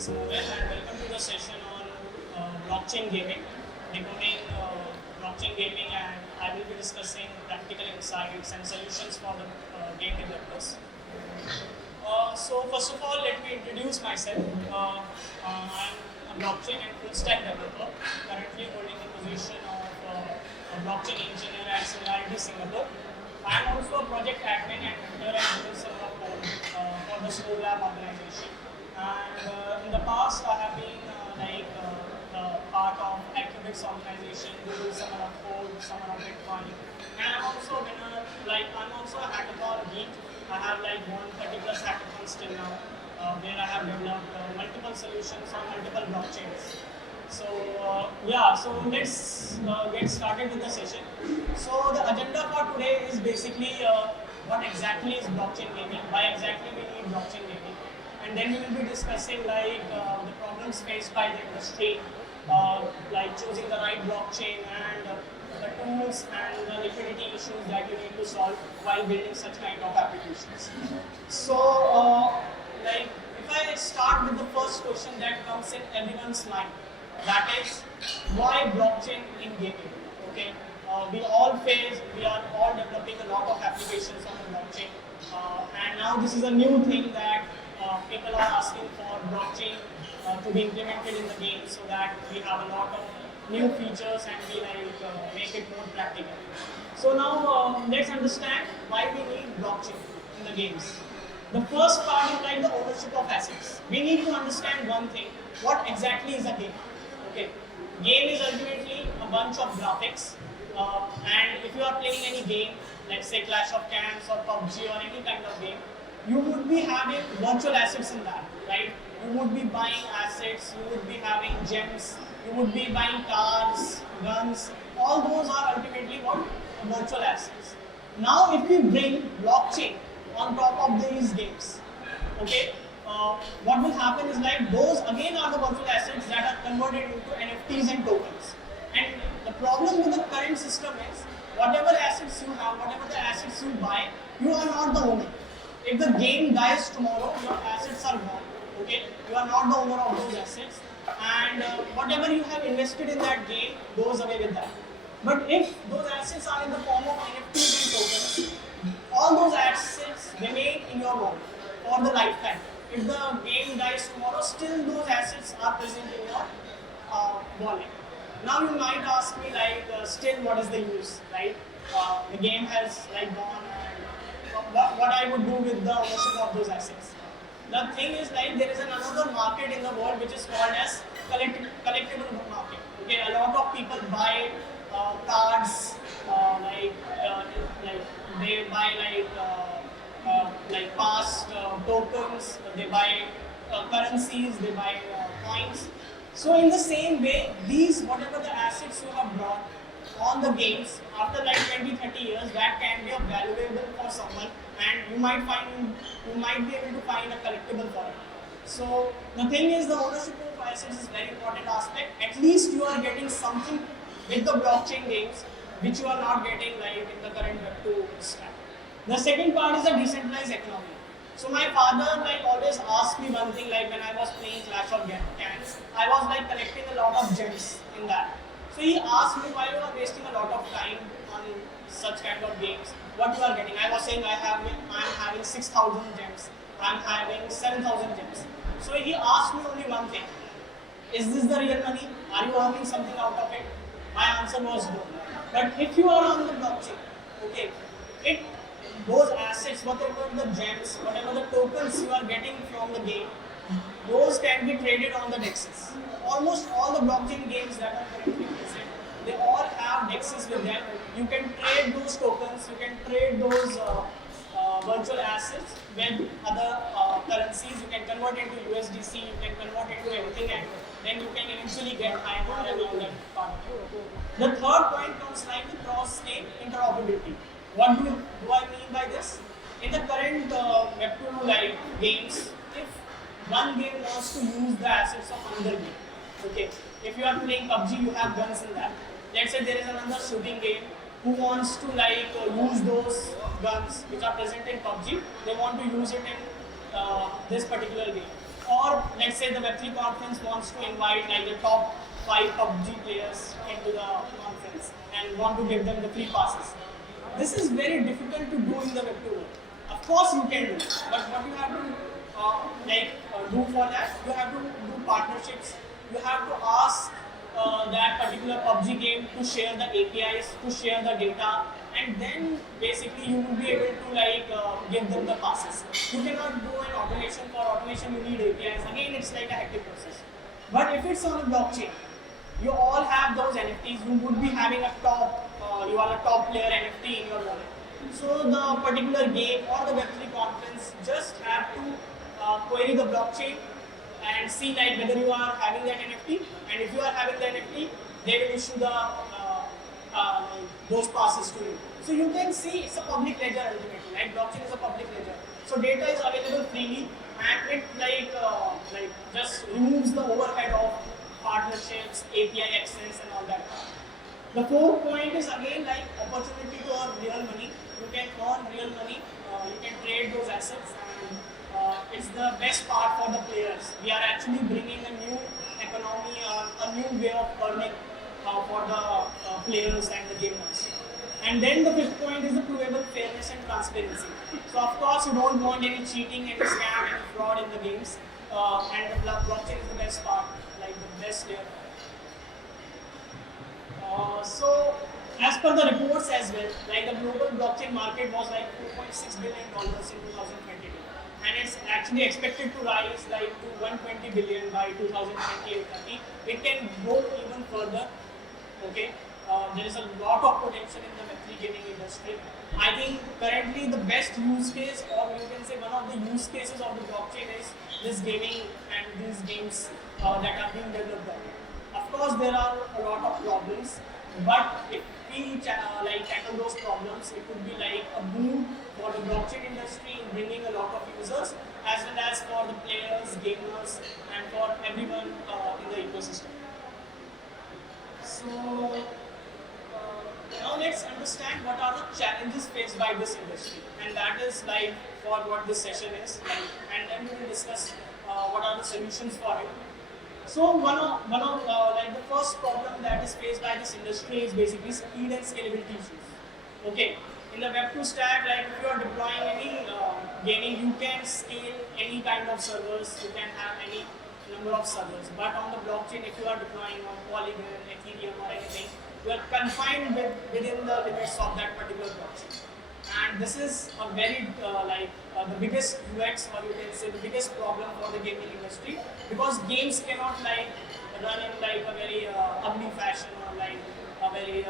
is Mohit and welcome to the session on blockchain gaming, decoding blockchain gaming, and I will be discussing practical insights and solutions for the game developers. So first of all, let me introduce myself. I'm a blockchain and full stack developer, currently holding the position of a blockchain engineer at Similarity Singapore. I'm also a project admin and mentor and builder server code for the Slow Lab organization. And in the past, I have been the part of Activics organization, doing some of code, some of Bitcoin. And I'm also a hackathon geek. I have won 30 plus hackathons till now, where I have developed multiple solutions on multiple blockchains. So so let's get started with the session. So the agenda for today is basically what exactly is blockchain gaming, why exactly we need blockchain gaming, and then we will be discussing the problems faced by the industry, like choosing the right blockchain and the tools and the liquidity issues that you need to solve while building such kind of applications. So if I start with the first question that comes in everyone's mind, that is why blockchain in gaming. Okay, we are all developing a lot of applications on the blockchain, and now this is a new thing that people are asking for blockchain to be implemented in the game, so that we have a lot of new features and we make it more practical. So now let's understand why we need blockchain in the games. The first part is the ownership of assets. We need to understand one thing: what exactly is a game? Okay, game is ultimately a bunch of graphics, and if you are playing any game, let's say Clash of Clans or PUBG or any kind of game, you would be having virtual assets in that, right? You would be buying assets, you would be having gems, you would be buying cars, guns. All those are ultimately what? Virtual assets. Now, if we bring blockchain on top of these games, okay, what will happen is those again are the virtual assets that are converted into NFTs and tokens. And the problem with the current system is whatever assets you have, whatever the assets you buy, you are not the owner. If the game dies tomorrow, your assets are gone. Okay, you are not the owner of those assets, and whatever you have invested in that game goes away with that. But if those assets are in the form of NFTs and tokens, all those assets remain in your wallet for the lifetime. If the game dies tomorrow, still those assets are present in your wallet. Now you might ask me still what is the use, right? The game has gone, and what I would do with the ownership of those assets. The thing is there is another market in the world which is called as collectible market. Okay, a lot of people buy cards, they buy past tokens, they buy currencies, they buy coins. So in the same way, these whatever the assets you have brought on the games, after 20-30 years, that can be valuable for someone, and you might be able to find a collectible for it. So the thing is, the ownership of assets is very important aspect. At least you are getting something with the blockchain games which you are not getting in the current Web2 stack. The second part is the decentralized economy. So my father always asked me one thing, when I was playing Clash of Clans, I was collecting a lot of gems in that. So he asked me why you are wasting a lot of time on such kind of games. What you are getting? I was saying I'm having 6,000 gems. I'm having 7,000 gems. So he asked me only one thing: is this the real money? Are you earning something out of it? My answer was no. But if you are on the blockchain, okay, those assets, whatever the gems, whatever the tokens you are getting from the game, those can be traded on the dexes. Almost all the blockchain games that are currently present, they all have dexes with them. You can trade those tokens, you can trade those virtual assets with other currencies. You can convert into USDC, you can convert into everything, and then you can eventually get INR and all that part. The third point comes the cross-chain interoperability. What do I mean by this? In the current Web2 games, if one game wants to use the assets of another game, okay, if you are playing PUBG, you have guns in that. Let's say there is another shooting game who wants to use those guns which are present in PUBG, they want to use it in this particular game. Or let's say the Web3 conference wants to invite like the top 5 PUBG players into the conference and want to give them the free passes. This is very difficult to do in the Web2 world. Of course you can do, but what you have to do for that, you have to do partnerships. You have to ask that particular PUBG game to share the APIs, to share the data, and then basically you will be able to give them the passes. You cannot do an automation. For automation you need APIs. Again, it's like a hectic process. But if it's on a blockchain, you all have those NFTs. You would be having a you are a top player NFT in your wallet. So the particular game or the Web3 conference just have to query the blockchain and see like whether you are having that NFT, and if you are having the NFT, they will issue the those passes to you. So you can see it's a public ledger ultimately. Like blockchain is a public ledger. So data is available freely, and it just removes the overhead of partnerships, API access, and all that. The fourth point is again like opportunity to earn real money. You can earn real money. You can trade those assets, and it's the best part for the players. We are actually bringing a new economy, a new way of earning for the players and the gamers. And then the fifth point is the provable fairness and transparency. So of course you don't want any cheating, any scam, any fraud in the games. And the blockchain is the best part, like the best layer. So as per the reports as well, like the global blockchain market was like $4.6 billion in 2022. And it's actually expected to rise like to 120 billion by 2028-30. It can go even further. Okay, there is a lot of potential in the Web3 gaming industry. I think currently the best use case, or you can say one of the use cases of the blockchain is this gaming and these games that are being developed. Of course, there are a lot of problems, but if we tackle those problems, it would be like a boom for the blockchain industry in bringing a lot of users, as well as for the players, gamers, and for everyone in the ecosystem. So now let's understand what are the challenges faced by this industry, and that is like for what this session is, and then we will discuss what are the solutions for it. So one of the first problem that is faced by this industry is basically speed and scalability issues. Okay, in the Web2 stack, like if you are deploying any gaming, you can scale any kind of servers, you can have any number of servers. But on the blockchain, if you are deploying on Polygon, Ethereum, or anything, you are confined within the limits of that particular blockchain. And this is a very the biggest UX, or you can say the biggest problem for the gaming industry, because games cannot run in like a very ugly fashion, or like a very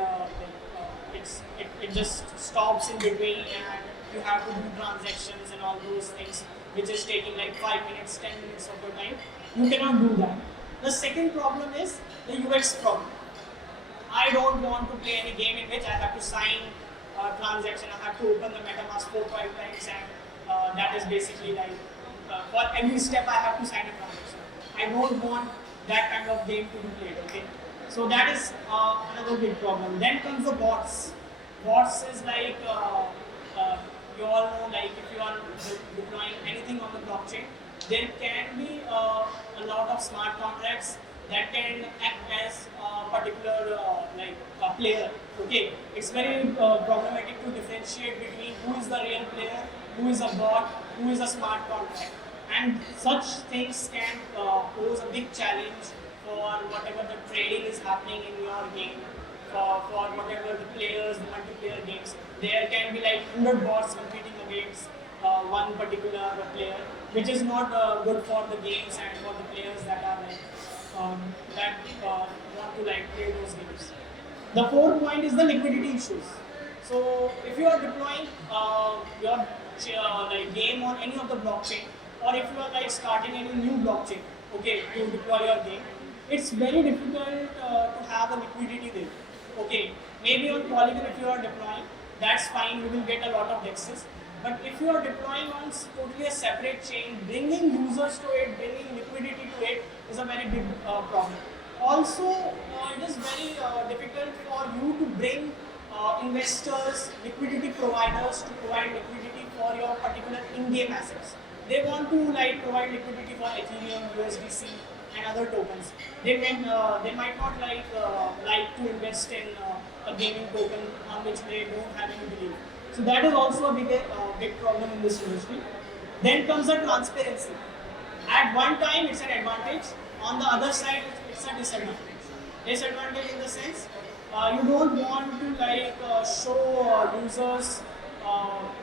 it just stops in between, and you have to do transactions and all those things, which is taking like 5 minutes, 10 minutes of your time. You cannot do that. The second problem is the UX problem. I don't want to play any game in which I have to sign a transaction, I have to open the MetaMask 4 or 5 times, and that is basically like for every step I have to sign a transaction. I don't want that kind of game to be played. Okay, so that is another big problem. Then comes the bots. Bots is like you all know, like if you are deploying anything on the blockchain, there can be a lot of smart contracts that can act as a particular player. Okay, it's very problematic to differentiate between who is the real player, who is a bot, who is a smart contract, and such things can pose a big challenge for whatever the trading is happening in your game. For whatever the players, the multiplayer games, there can be like 100 bots competing against one particular player, which is not good for the games and for the players that are want to play those games. The fourth point is the liquidity issues. So if you are deploying your game on any of the blockchain, or if you are starting any new blockchain, okay, to deploy your game, it's very difficult to have a liquidity there. Okay, maybe on Polygon if you are deploying, that's fine, you will get a lot of dexes. But if you are deploying on totally a separate chain, bringing users to it, bringing liquidity to it is a very big problem. Also, it is very difficult for you to bring investors, liquidity providers to provide liquidity for your particular in-game assets. they want to like provide liquidity for Ethereum, USDC, and other tokens. They might not like to invest in a gaming token on which they don't have any belief. So that is also a big problem in this industry. Then comes the transparency. At one time, it's an advantage. On the other side, it's a disadvantage. Disadvantage in the sense you don't want to show users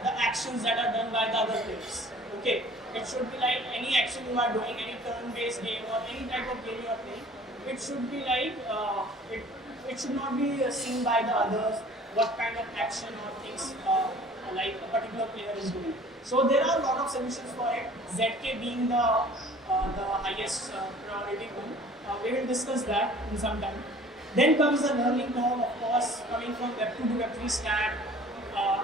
the actions that are done by the other players. Okay, it should be like any action you are doing, any turn-based game or any type of game you are playing. It should be it should not be seen by the others what kind of action or things like a particular player is doing. So there are a lot of solutions for it. ZK being the highest priority one. We will discuss that in some time. Then comes the learning curve, of course, coming from Web2 to Web3 stack,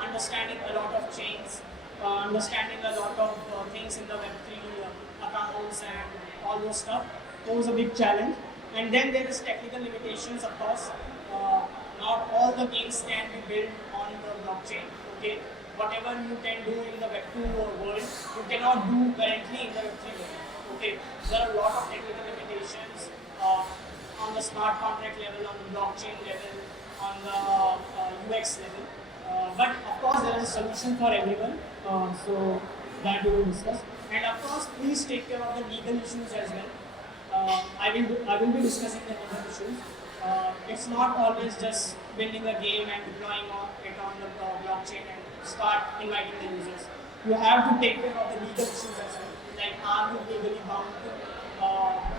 understanding a lot of chains, understanding a lot of things in the Web3 accounts and all those stuff. Pose a big challenge. And then there is technical limitations, of course. Not all the games can be built on the blockchain. Okay, whatever you can do in the Web2 world, you cannot do currently in the Web3 world. Okay, there are a lot of technical limitations on the smart contract level, on the blockchain level, on the UX level. But of course, there is a solution for everyone. So that we will discuss. And of course, please take care of the legal issues as well. I will be discussing the legal issues. It's not always just building a game and deploying it on the blockchain and start inviting the users. You have to take care of the legal issues as well. Like, are you legally bound to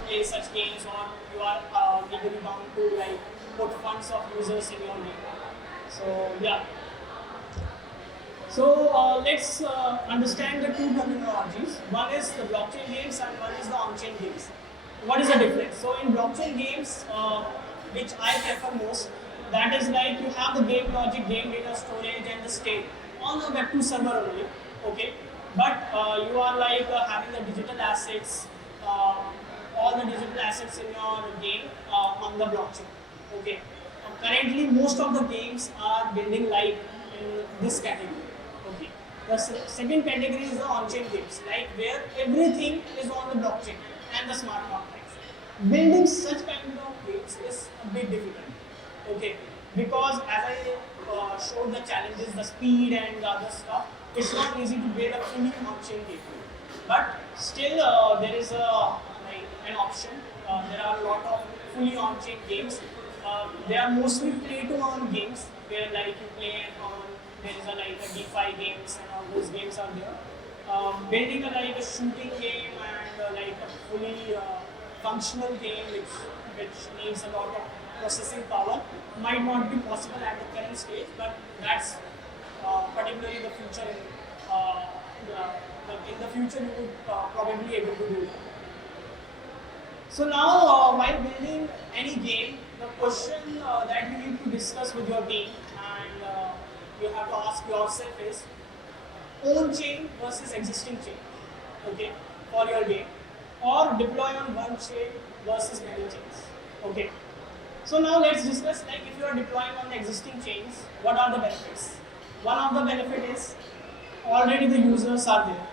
play such games, or you are legally bound to put funds of users in your game? So yeah. So let's understand the two terminologies. One is the blockchain games and one is the on-chain games. What is the difference? So in blockchain games, which I prefer most, that is like you have the game logic, game data storage and the state on the Web2 server only, okay? But you are having the digital assets, all the digital assets in your game on the blockchain, okay? Currently, most of the games are building in this category, okay? The second category is the on-chain games, where everything is on the blockchain and the smart contracts. Building such kind of games is a bit difficult, okay? Because as I showed the challenges, the speed and the other stuff, it's not easy to build a fully on-chain game. But still, there is an option. There are a lot of fully on-chain games. They are mostly play-to-earn games, where you play on. There is a DeFi games and all those games are there. Building a shooting game and a fully functional game which needs a lot of processing power might not be possible at the current stage, but that's particularly the future. In the future, you would probably be able to do that. So now, while building any game, the question that you need to discuss with your team and you have to ask yourself is own chain versus existing chain, okay, for your game, or deploy on one chain versus many chains, okay. So now let's discuss if you are deploying on the existing chains, what are the benefits? One of the benefit is already the users are there.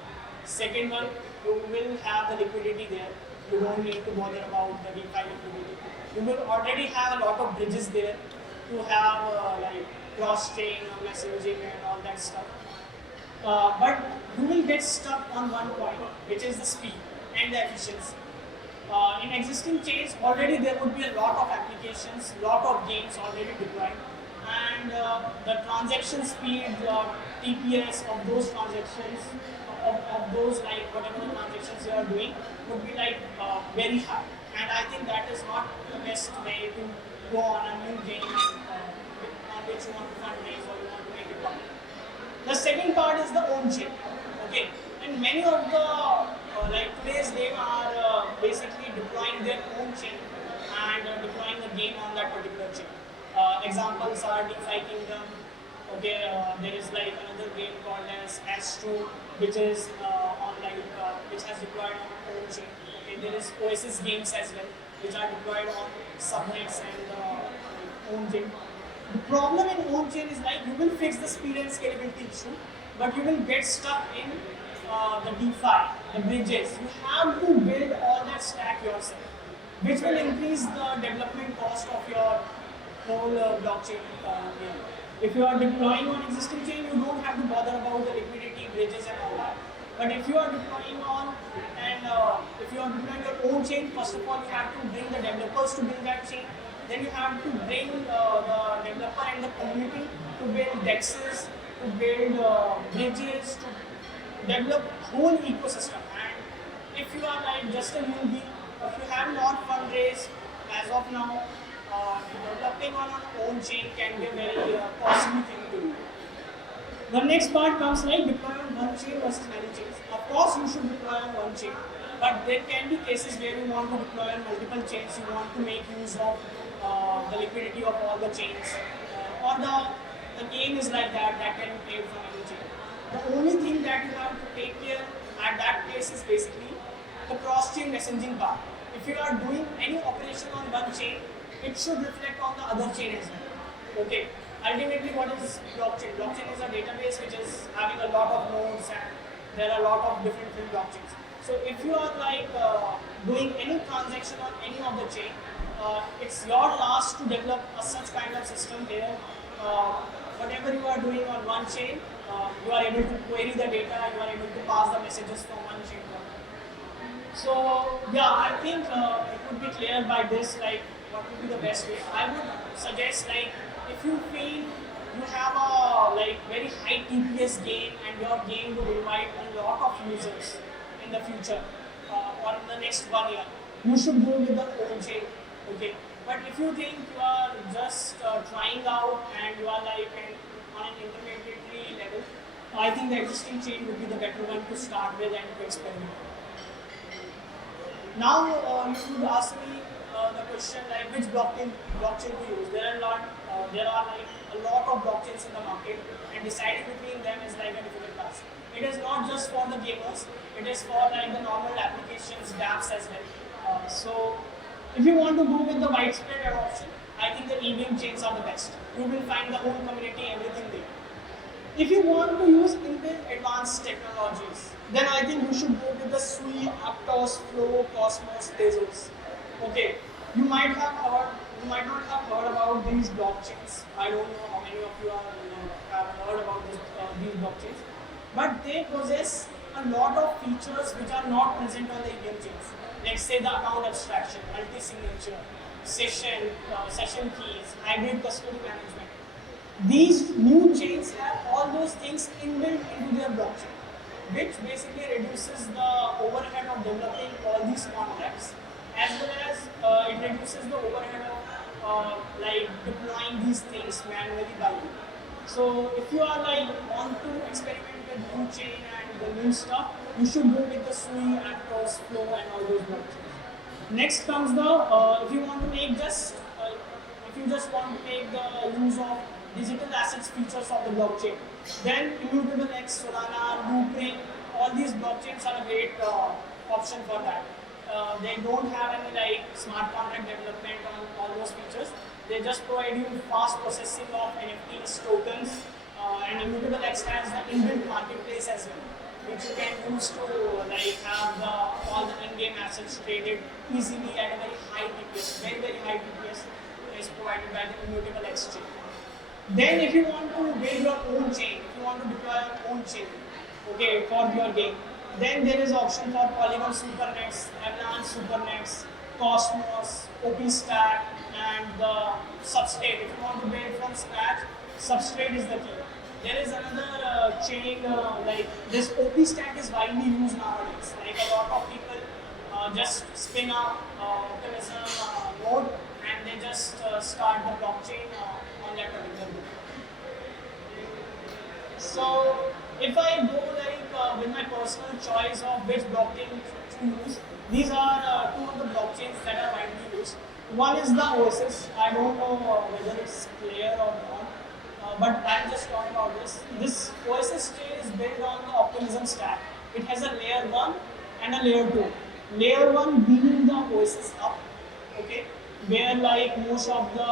Second one, you will have the liquidity there. You don't need to bother about the DeFi liquidity. You will already have a lot of bridges there to have cross-chain messaging and all that stuff. But you will get stuck on one point, which is the speed and the efficiency. In existing chains, already there would be a lot of applications, lot of games already deployed, and the transaction speed, TPS of those transactions, of those whatever the transactions you are doing, would be very high. And I think that is not the best way to go on a new game on which you want to fundraise or you want to make it public. The second part is the own chain, okay? And many of the today's game are basically deploying their own chain and deploying the game on that particular chain. Examples are DeFi Kingdom. Okay, there is another game called as Astro, which is which has deployed on own chain. Okay, there is Oasis games as well, which are deployed on subnets and own chain. The problem in own chain is you will fix the speed and scalability issue, but you will get stuck in the DeFi, the bridges, you have to build all that stack yourself, which will increase the development cost of your whole blockchain. If you are deploying on existing chain, you don't have to bother about the liquidity, bridges, and all that. But if you are deploying on if you are deploying your own chain, first of all you have to bring the developers to build that chain. Then you have to bring the developer and the community to build dexes, to build bridges, to develop whole ecosystem. And if you are like just a newbie, if you have not fundraised as of now, developing on an own chain can be a very costly thing to do. The next part comes like deploy on one chain versus many chains. Of course, you should deploy on one chain, but there can be cases where you want to deploy on multiple chains. You want to make use of the liquidity of all the chains, or the game is like that can be played from any chain. The only thing that you have to take care at that case is basically the cross-chain messaging part. If you are doing any operation on one chain, it should reflect on the other chain as well. Okay. Ultimately, what is blockchain? Blockchain is a database which is having a lot of nodes, and there are a lot of different blockchains. So if you are like doing any transaction on any of the chain, it's your task to develop such kind of system where whatever you are doing on one chain, you are able to query the data, you are able to pass the messages from one chain to another. So yeah, I think it would be clear by this like what would be the best way. I would suggest like if you feel you have a like very high TPS game and your game will invite a lot of users in the future or in the next 1 year, you should go with the own chain. Okay, but if you think you are just trying out and you are like on an intermediate level, I think the existing chain would be the better one to start with and to experiment. Now you would ask me the question like which blockchain to use. There are like a lot of blockchains in the market, and deciding between them is like a difficult task. It is not just for the gamers; it is for like the normal applications, dApps as well. So, if you want to go with the widespread adoption, I think the EVM chains are the best. You will find the whole community, everything there. If you want to use inbuilt advanced technologies, then I think you should go with the Sui, Aptos, Flow, Cosmos, Tezos. Okay, you might not have heard about these blockchains. I don't know how many of you have heard about these blockchains, but they possess a lot of features which are not present on the EVM chains. Let's say the account abstraction, multi-signature, session keys, hybrid custody management. These new chains have all those things inbuilt into their blockchain, which basically reduces the overhead of developing all these contracts, as well as it reduces the overhead of like deploying these things manually by you. So if you are like want to experiment with new chain and the new stuff, you should go with the Sui, Aptos, Flow, and all those blockchains. Next comes the if you want to make if you just want to make the use of digital assets features of the blockchain, then Immutable X, Solana, Loopring, all these blockchains are a great option for that. They don't have any like smart contract development on all those features. They just provide you fast processing of NFTs, tokens, and Immutable X has the inbuilt marketplace as well, which you can use to like have all the in-game assets traded easily at a very high TPS. Very high TPS is provided by the Immutable X chain. Then if you want to build your own chain, if you want to deploy your own chain, okay, for your game, then there is option for Polygon Supernets, Avalanche Supernets, Cosmos, OP-Stack, and the Substrate. If you want to build from scratch, Substrate is the key. There is another chain like this OP-Stack is widely used nowadays. Like a lot of people just spin up optimism node and they just start the blockchain on that particular node. So if I go like with my personal choice of which blockchain to use, these are two of the blockchains that are widely used. One is the Oasis. I don't know whether it's clear or not, but I'll just talk about this. This Oasis chain is built on the optimism stack. It has a layer 1 and a layer 2. Layer 1 being the Oasis hub, okay, where like most of the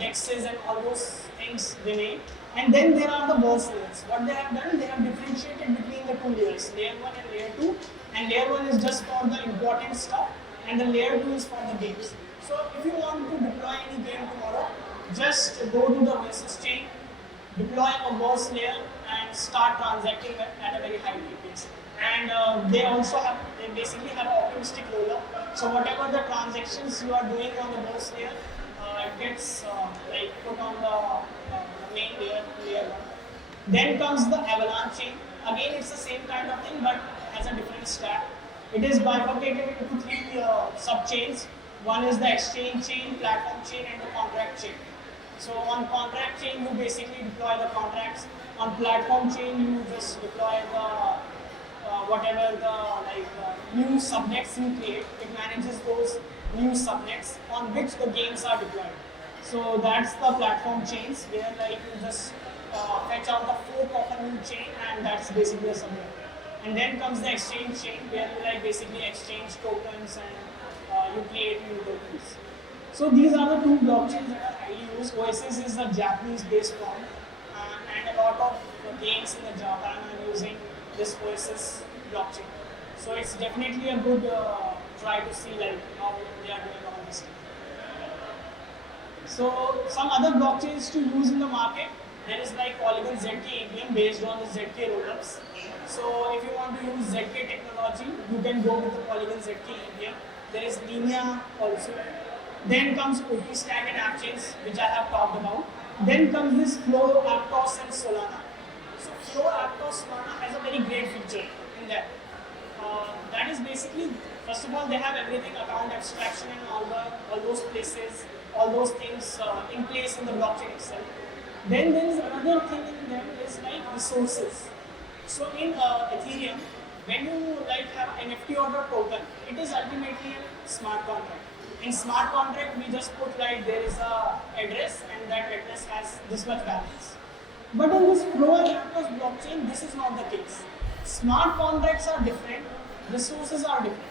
dexes and all those things remain. And then there are the boss layers. What they have done, they have differentiated between the two layers, layer 1 and layer 2. And layer 1 is just for the important stuff, and the layer 2 is for the games. So if you want to deploy any game tomorrow, just go to the basis chain, deploy a boss layer, and start transacting at a very high pace. And they basically have an optimistic roller. So whatever the transactions you are doing on the boss layer, it gets like put on the main layer 1. Then comes the avalanche chain. Again, it's the same kind of thing, but has a different stack. It is bifurcated into three sub-chains. One is the exchange chain, platform chain, and the contract chain. So on contract chain, you basically deploy the contracts. On platform chain, you just deploy the whatever the new subnets you create. It manages those new subnets on which the games are deployed. So that's the platform chains where like you just fetch out the fork of a new chain, and that's basically a subnet. And then comes the exchange chain where you like basically exchange tokens and you create new tokens. So these are the two blockchains that are highly used. Oasis is a Japanese-based form, and a lot of games in the Japan are using this Oasis blockchain. So it's definitely a good try to see like how they are doing all this stuff. So some other blockchains to use in the market. There is like Polygon ZK EVM based on the ZK rollups. So if you want to use ZK technology, you can go with the Polygon ZK EVM. There is Linea also. Then comes OP Stack and AppChains, which I have talked about. Then comes this Flow, Aptos, and Solana. So Flow, Aptos, Solana has a very great feature in that. That is basically, first of all, they have everything, account abstraction and all those places, all those things in place in the blockchain itself. Then there is another thing in them is like resources. So in Ethereum, when you like have NFT or a token, it is ultimately a smart contract. In smart contract, we just put like there is a address and that address has this much balance. But in this Flow and Aptos blockchain, this is not the case. Smart contracts are different, resources are different.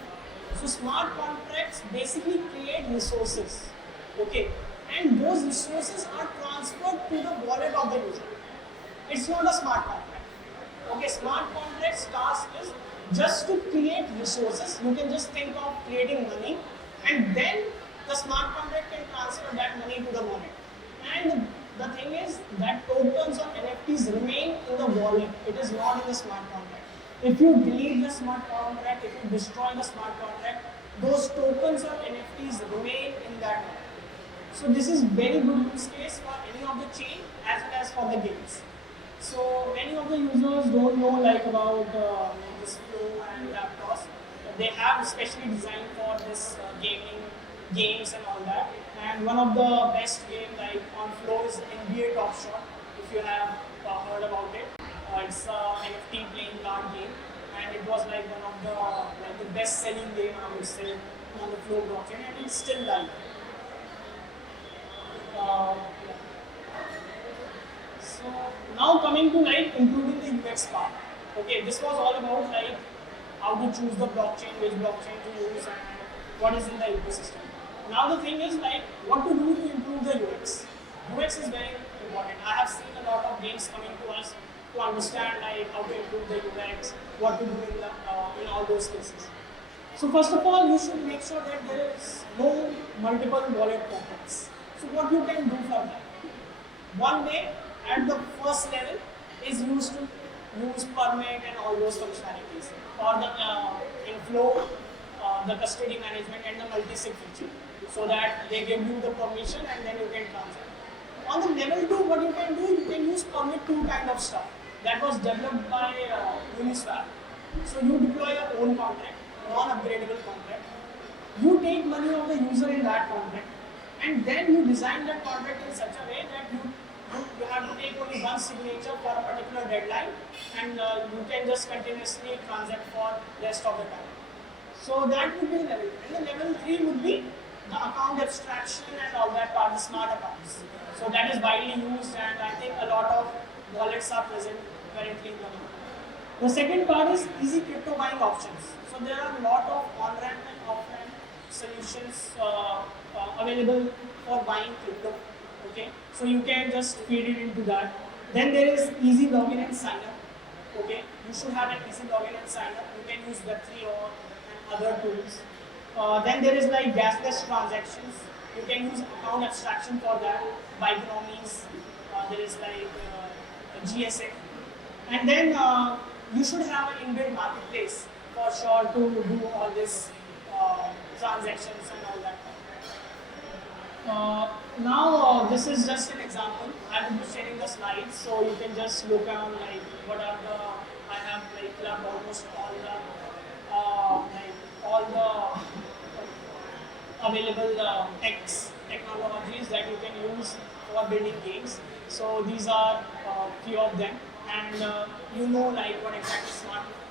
So smart contracts basically create resources, okay, and those resources are transferred to the wallet of the user. It's not a smart contract. Okay, smart contracts task is just to create resources. You can just think of creating money, and then the smart contract can transfer that money to the wallet. And the thing is that tokens or NFTs remain in the wallet. It is not in the smart contract. If you delete the smart contract, if you destroy the smart contract, those tokens or NFTs remain in that wallet. So this is very good use case for any of the chain as well as for the games. So many of the users don't know like about this Flow and Aptos. They have specially designed for this games and all that. And one of the best game like on Flow is NBA Top Shot. If you have heard about it, it's an NFT playing card game, and it was like one of the best-selling game I would say on the Flow blockchain, and it's still live. So now coming to like improving the UX part. Okay, this was all about like how to choose the blockchain, which blockchain to use, and what is in the ecosystem. Now the thing is like what to do to improve the UX. UX is very important. I have seen a lot of games coming to us to understand like how to improve the UX, what to do in all those cases. So first of all, you should make sure that there is no multiple wallet pop-ups. So what you can do for that? One way at the first level is used to use permit and all those functionalities, or the in Flow, the custody management and the multi-sig feature, so that they give you the permission and then you can transact. On the level 2, what you can do, you can use permit 2 kind of stuff that was developed by Uniswap. So you deploy your own contract, non-upgradable contract. You take money of the user in that contract, and then you design that contract in such a way that you have to take only one signature for a particular deadline, and you can just continuously transact for the rest of the time. So that would be level 2. And the level 3 would be the account abstraction and all that part, the smart accounts. So that is widely used, and I think a lot of wallets are present currently in the market. The second part is easy crypto buying options. So there are a lot of on-ramp and off-ramp solutions available for buying crypto. Okay, so you can just feed it into that. Then there is easy login and sign up. Okay, you should have an easy login and sign up. You can use Web3 or and other tools. Then there is like gasless transactions. You can use account abstraction for that. Bionomies. There is like GSA. And then you should have an inbuilt marketplace for sure to do all this transactions and all that. Now this is just an example. I will be sharing the slides, so you can just look on like what are the I have like clubbed almost all the available technologies that you can use for building games. So these are few of them, and you know like what exactly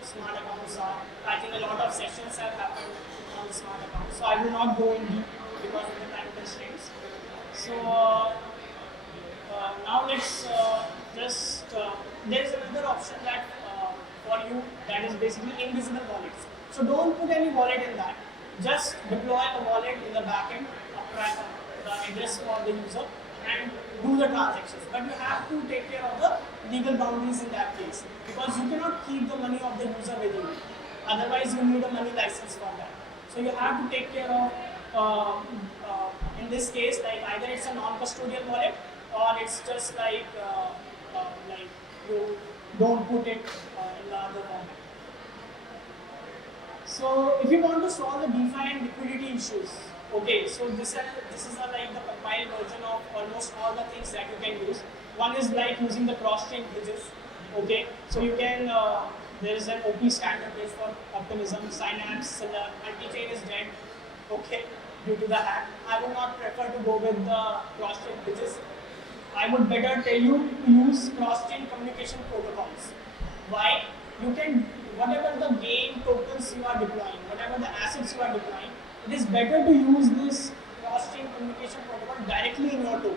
smart accounts are. I think a lot of sessions have happened on smart accounts, so I will not go in deep because of the time constraints. So now let's there is another option that for you that is basically invisible wallets. So don't put any wallet in that. Just deploy a wallet in the backend, the address for the user, and do the transactions. But you have to take care of the legal boundaries in that case, because you cannot keep the money of the user with you. Otherwise, you need a money license for that. So you have to take care of, in this case, like either it's a non-custodial wallet or it's just like you don't put it in the other format. So if you want to solve the DeFi and liquidity issues, okay, so this is like the compiled version of almost all the things that you can use. One is like using the cross-chain bridges. Okay, so you can there is an OP standard bridge for optimism, Synapse, multi-chain is dead. Okay, due to the hack. I would not prefer to go with the cross-chain bridges. I would better tell you to use cross-chain communication protocols. Why? You can, whatever the game tokens you are deploying, whatever the assets you are deploying, it is better to use this cross-chain communication protocol directly in your token,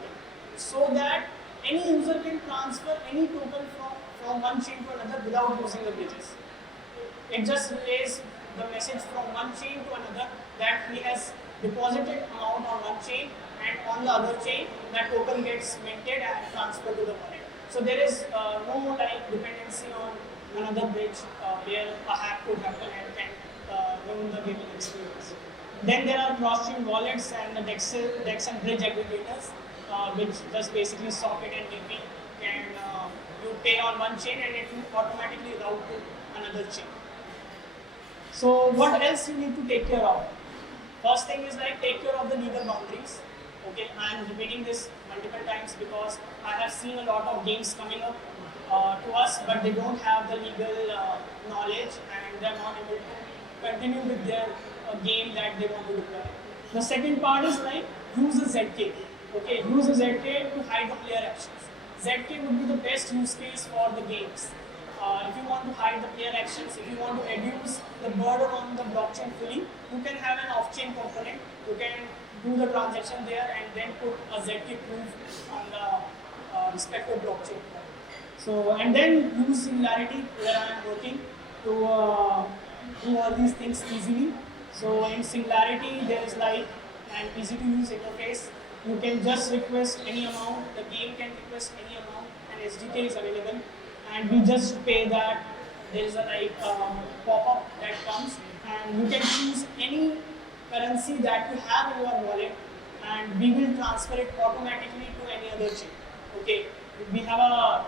so that any user can transfer any token from one chain to another without using the bridges. It just relays the message from one chain to another that he has deposited amount on one chain, and on the other chain that token gets minted and transferred to the wallet. So there is no like dependency on another bridge where a hack could happen and can ruin the gaming experience. Then there are cross-chain wallets and the DEX and bridge aggregators, which just basically socket and DP can you pay on one chain and it will automatically route to another chain. So what else you need to take care of? First thing is like take care of the legal boundaries. Okay, I am repeating this multiple times because I have seen a lot of games coming up to us, but they don't have the legal knowledge and they are not able to continue with their game that they want to deploy. The second part is like use a ZK. Okay, use a ZK to hide the player actions. ZK would be the best use case for the games. If you want to hide the player actions, if you want to reduce the burden on the blockchain fully, you can have an off-chain component. You can do the transaction there and then put a ZK proof on the respective blockchain. So, and then use Singularity where I am working to do all these things easily. So in Singularity, there is like an easy to use interface. You can just request any amount, the game can request any amount, and SDK is available. And we just pay that. There is a like pop-up that comes, and you can choose any currency that you have in your wallet, and we will transfer it automatically to any other chain. Okay, we have a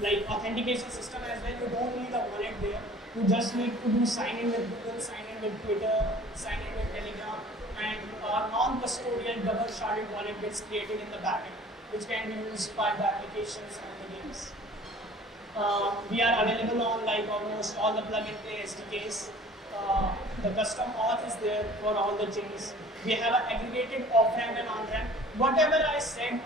like authentication system as well. You don't need a wallet there. You just need to do sign in with Google, sign in with Twitter, sign in with Telegram, and a non-custodial double-sharded wallet gets created in the backend, which can be used by the applications and the games. We are available on like almost all the plug-and-play SDKs. The custom auth is there for all the chains. We have an aggregated off-ramp and on-ramp. Whatever I said,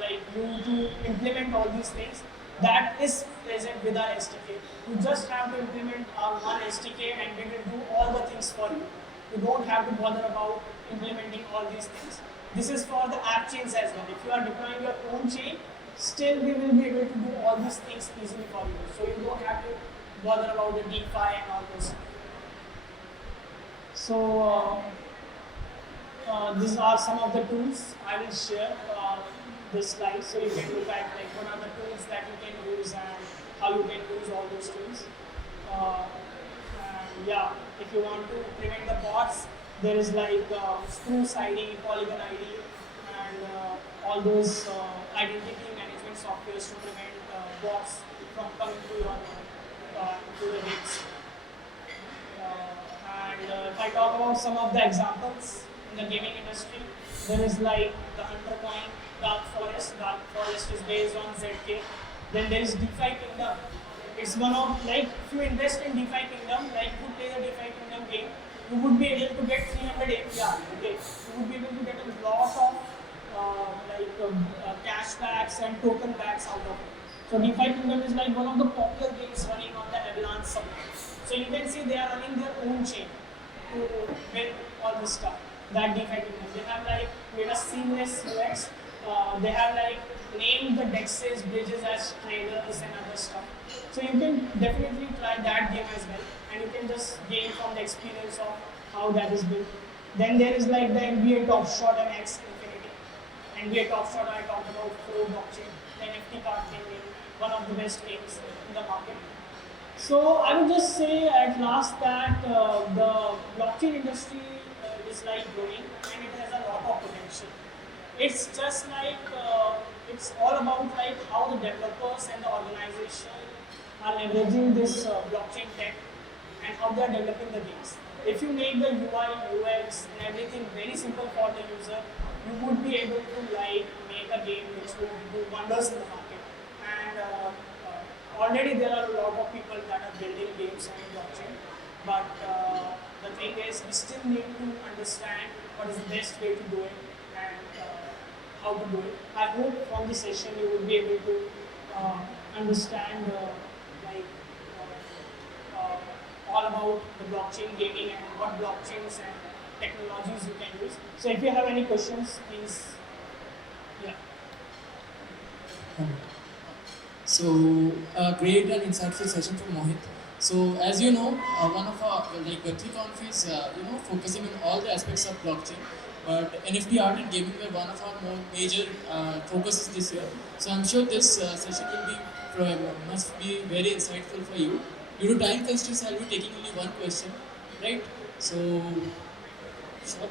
like you to implement all these things, that is present with our SDK. You just have to implement our one SDK and we will do all the things for you. You don't have to bother about implementing all these things. This is for the app chains as well. If you are deploying your own chain, still we will be able to do all these things easily for you. So you don't have to bother about the DeFi and all those. So these are some of the tools I will share. this slide, so you can look at like what are the tools that you can use and how you can use all those tools. And yeah, if you want to prevent the bots, there is like spruce ID, polygon ID, and all those identity management softwares to prevent bots from coming to your to the hits. And if I talk about some of the examples in the gaming industry, there is like the Hunter Coin, Dark Forest. Dark Forest is based on ZK. Then there is DeFi Kingdom. It's one of like if you invest in DeFi Kingdom, like you play the DeFi Kingdom game, you would be able to get 300 APR. Okay, you would be able to get a lot of cashbacks and token backs out of it. So DeFi Kingdom is like one of the popular games running on the Avalanche subnet. So you can see they are running their own chain to build all this stuff. That DeFi Kingdom. They have like made a seamless UX. They have like named the dexes, bridges as traders and other stuff. So you can definitely try that game as well, and you can just gain from the experience of how that is built. Then there is like the NBA Top Shot and X Infinity. NBA Top Shot I talked about Flow blockchain, the NFT card game, one of the best games in the market. So I would just say at last that the blockchain industry is like growing and it has a lot of potential. It's just like it's all about like how the developers and the organization are leveraging this blockchain tech and how they are developing the games. If you make the UI, UX and everything very simple for the user, you would be able to like make a game which will do wonders in the market. And already there are a lot of people that are building games on blockchain, but the thing is we still need to understand what is the best way to do it and how to do it. I hope from this session you will be able to understand all about the blockchain gaming and what blockchains and technologies you can use. So if you have any questions, please. Yeah. So, great and insightful session from Mohit. So, as you know, one of our Web3Conf is focusing on all the aspects of blockchain. But NFT art and gaming were one of our more major focuses this year. So, I'm sure this session will be must be very insightful for you. Due to time constraints, I'll be taking only one question, right? So, sure.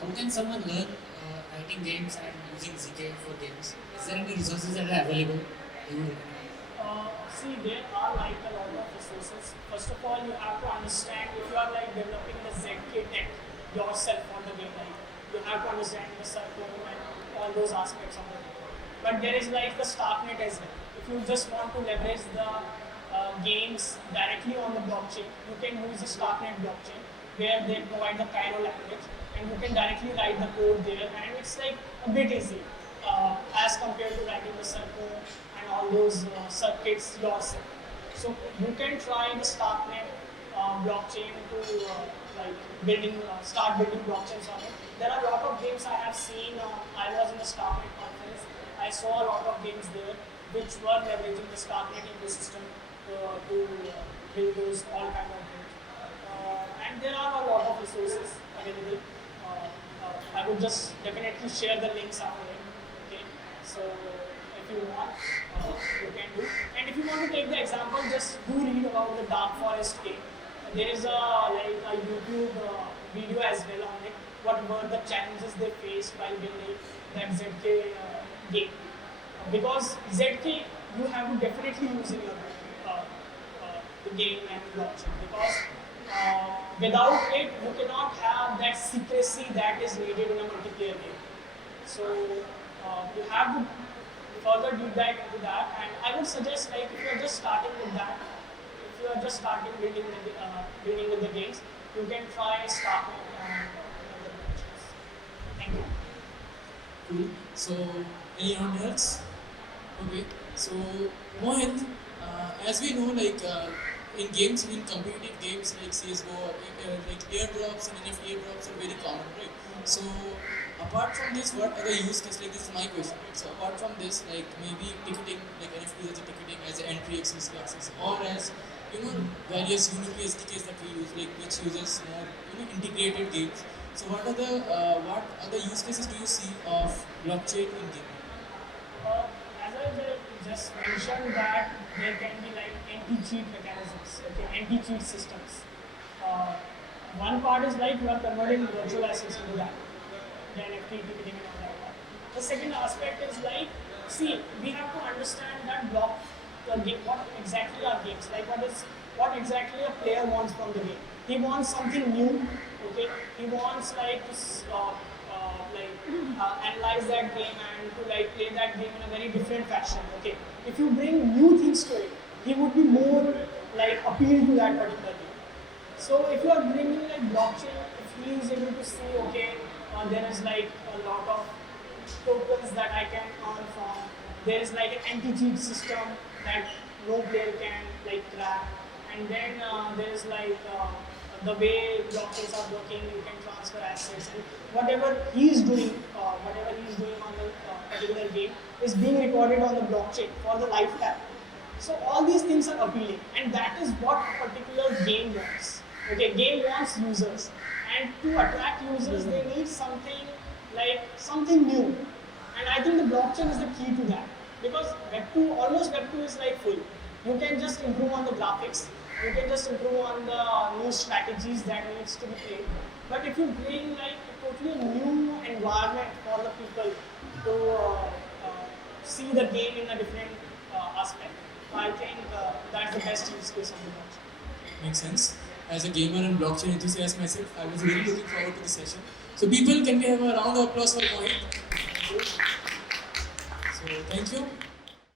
How can someone learn writing games and using ZK for games? Is there any resources that are available? See, there are like a lot of resources. First of all, you have to understand if you are like developing the ZK tech yourself for the game, like you have to understand the circle and all those aspects of the game. But there is like the Starknet as well. If you just want to leverage the games directly on the blockchain, you can use the Starknet blockchain where they provide the Cairo language and you can directly write the code there, and it's like a bit easy as compared to writing the circle and all those circuits yourself. So you can try the Starknet blockchain to start building blockchains on it. There are a lot of games I have seen. I was in the Starknet conference. I saw a lot of games there which were leveraging the Starknet ecosystem to build those all kind of games. And there are a lot of resources available. I would just definitely share the links after it. Okay, so if you want, you can do. And if you want to take the example, just do read about the Dark Forest game. There is a YouTube video as well on it. What were the challenges they faced while building that ZK game? Because ZK you have to definitely use in your the game and blockchain, because without it you cannot have that secrecy that is needed in a multiplayer game. So you have to further deep dive into that, and I would suggest like if you are just starting with that, if you are just starting building with the games, you can try Starknet and other blockchains. Thank you. Cool. So, anyone else? Okay. So, Mohit, as we know, in games, in competitive games like CS:GO, like airdrops and NFT airdrops are very common, right? So, apart from this, what other use cases? Like this is my question. Right? So, apart from this, like maybe ticketing, like NFT as a ticketing, as an entry access, or as various unique SDKs that we use, like which uses more integrated games. So what are the use cases do you see of blockchain in gaming? As I just mentioned that there can be like anti-cheat mechanisms, okay, anti-cheat systems. Uh, One part is like you are converting virtual assets into that, the NFT ticketing and all that. The second aspect is like, see, we have to understand that the game, what exactly are games, like what exactly a player wants from the game. He wants something new, okay. He wants like to analyze that game and to like play that game in a very different fashion, okay. If you bring new things to it, he would be more like appeal to that particular game. So if you are bringing like blockchain, if he is able to see, okay, there is like a lot of tokens that I can earn from. There is like an anti-cheat system that no player can like crack. And then there is like the way blockchains are working, you can transfer assets and whatever he is doing on the particular game is being recorded on the blockchain for the lifetime. So all these things are appealing, and that is what a particular game wants. Okay, game wants users, and to attract users, they need something new. And I think the blockchain is the key to that, because Web2 is like full. You can just improve on the graphics, you can just improve on the new strategies that needs to be played. But if you bring like a totally new environment for the people to see the game in a different aspect, I think that's the best use case of the blockchain. Makes sense. As a gamer and blockchain enthusiast myself, I was really looking forward to the session. So people, can we have a round of applause for Mohit? So thank you.